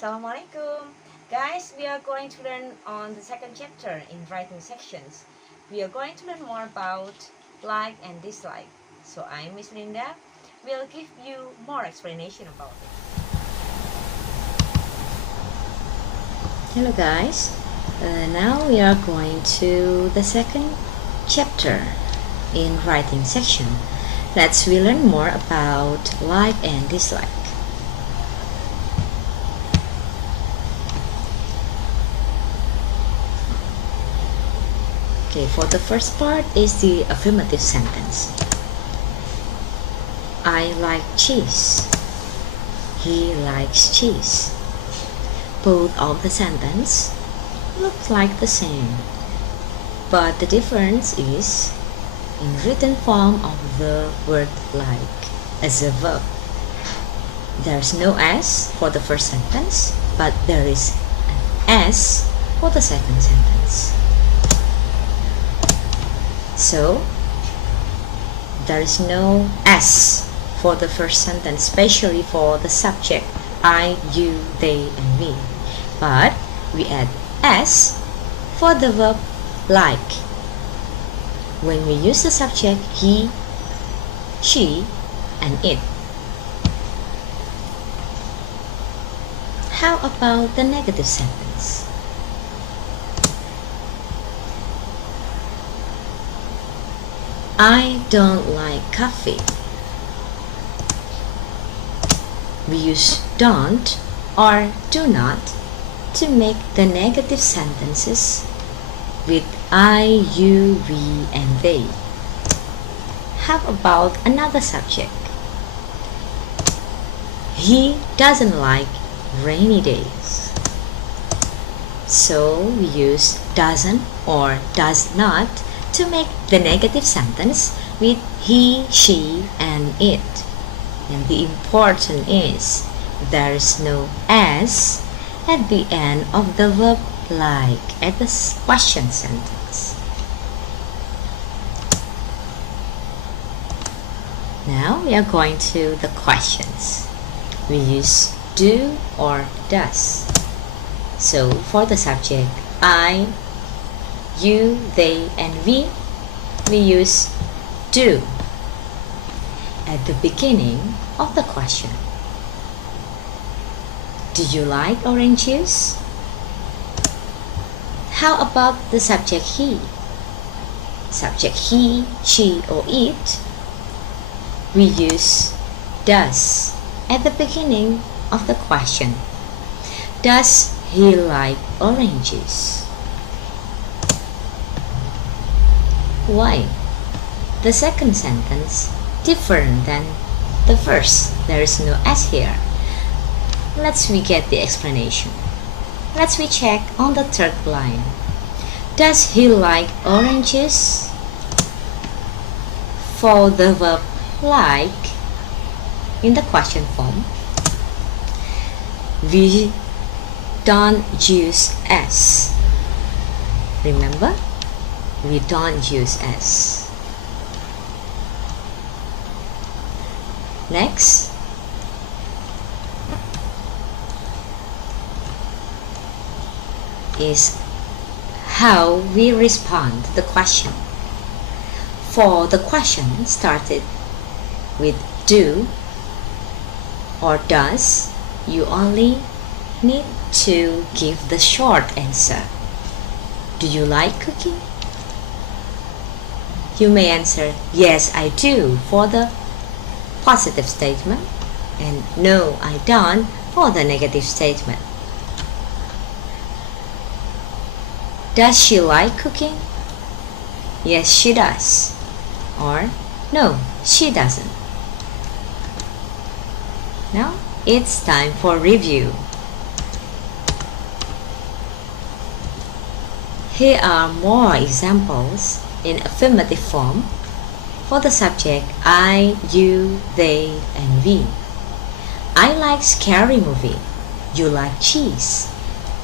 Assalamualaikum. Guys, we are going to learn on the second chapter in writing sections. We are going to learn more about like and dislike. So I'm Miss Linda. We'll give you more explanation about it. Hello guys, now we are going to the second chapter in writing section. Let's learn more about like and dislike. Okay, for the first part is the affirmative sentence. I like cheese. He likes cheese. Both of the sentence look like the same, but the difference is in written form of the word like as a verb. There's no S for the first sentence, but there is an S for the second sentence. So there is no S for the first sentence, especially for the subject I, you, they, and we. But we add S for the verb like. When we use the subject he, she, and it. How about the negative sentence? I don't like coffee. We use don't or do not to make the negative sentences with I, you, we, and they. How about another subject? He doesn't like rainy days. So we use doesn't or does not to make the negative sentence with he, she, and it. And the important is there is no S at the end of the verb like at the question sentence. Now we are going to the questions. We use do or does. So for the subject I, you, they, and we use do at the beginning of the question. Do you like orange juice? How about the subject he? Subject he, she, or it, we use does at the beginning of the question. Does he like orange juice? Why? The second sentence different than the first. There is no S here. Let's get the explanation. Let's check on the third line. Does he like oranges? For the verb like in the question form, we don't use S. Remember? We don't use S. Next, is how we respond to the question. For the question started with do or does, you only need to give the short answer. Do you like cooking? You may answer yes I do for the positive statement and no I don't for the negative statement. Does she like cooking? Yes, she does. Or no, she doesn't. Now it's time for review. Here are more examples in affirmative form for the subject I, you, they, and we. I like scary movie. You like cheese.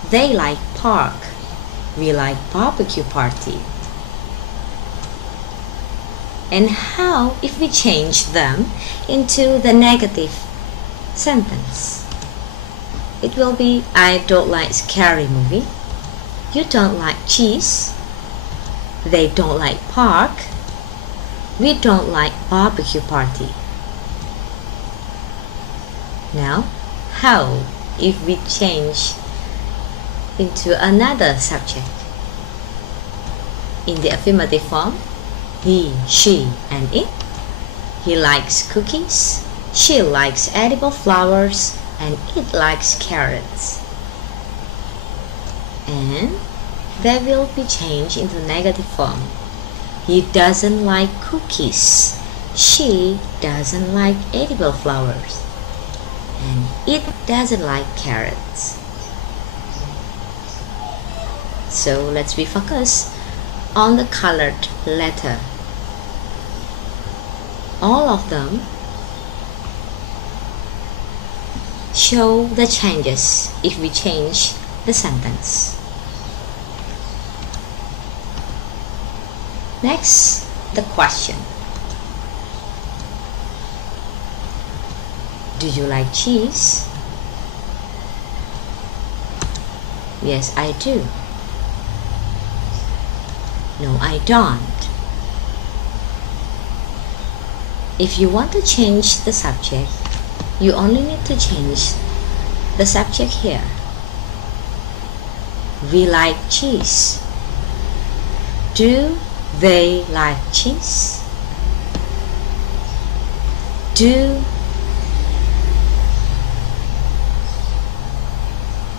They like park. We like barbecue party. And how if we change them into the negative sentence? it will be I don't like scary movie. You don't like cheese. They don't like park. We don't like barbecue party. Now, how if we change into another subject? In the affirmative form, he, she, and it. He likes cookies. She likes edible flowers, and it likes carrots. And they will be changed into negative form. He doesn't like cookies. She doesn't like edible flowers, and it doesn't like carrots. So let's be focused on the colored letter. All of them show the changes if we change the sentence. Next, the question. Do you like cheese? Yes, I do. No, I don't. If you want to change the subject, you only need to change the subject here. We like cheese. Do they like cheese? Do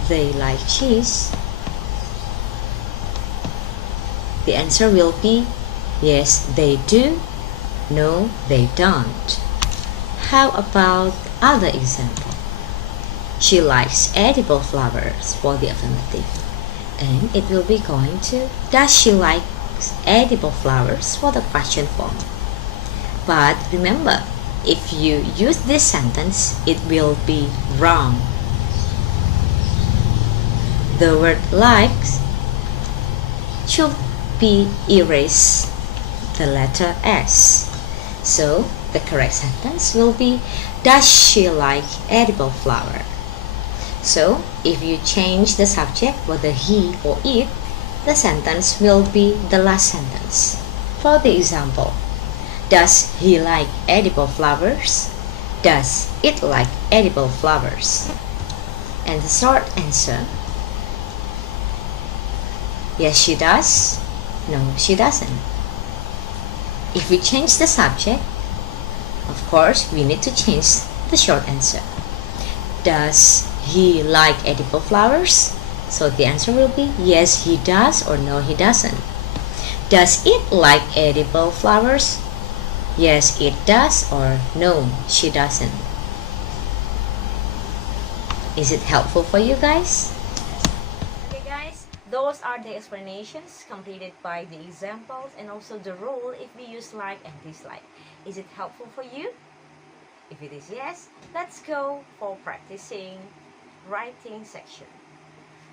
they like cheese? The answer will be yes, they do. No, they don't. How about other example? She likes edible flowers for the affirmative. And it will be going to does she like edible flowers for the question form. But remember, if you use this sentence, it will be wrong. The word likes should be erased the letter S. So the correct sentence will be does she like edible flower? So if you change the subject, whether he or it, the sentence will be the last sentence. For the example, does he like edible flowers? Does it like edible flowers? And the short answer, yes, she does. No, she doesn't. If we change the subject, of course, we need to change the short answer. Does he like edible flowers? So the answer will be yes, he does, or no, he doesn't. Does it like edible flowers? Yes, it does, or no, she doesn't. Is it helpful for you guys? Okay guys, those are the explanations completed by the examples and also the rule if we use like and dislike. Is it helpful for you? If it is yes, let's go for practicing writing section.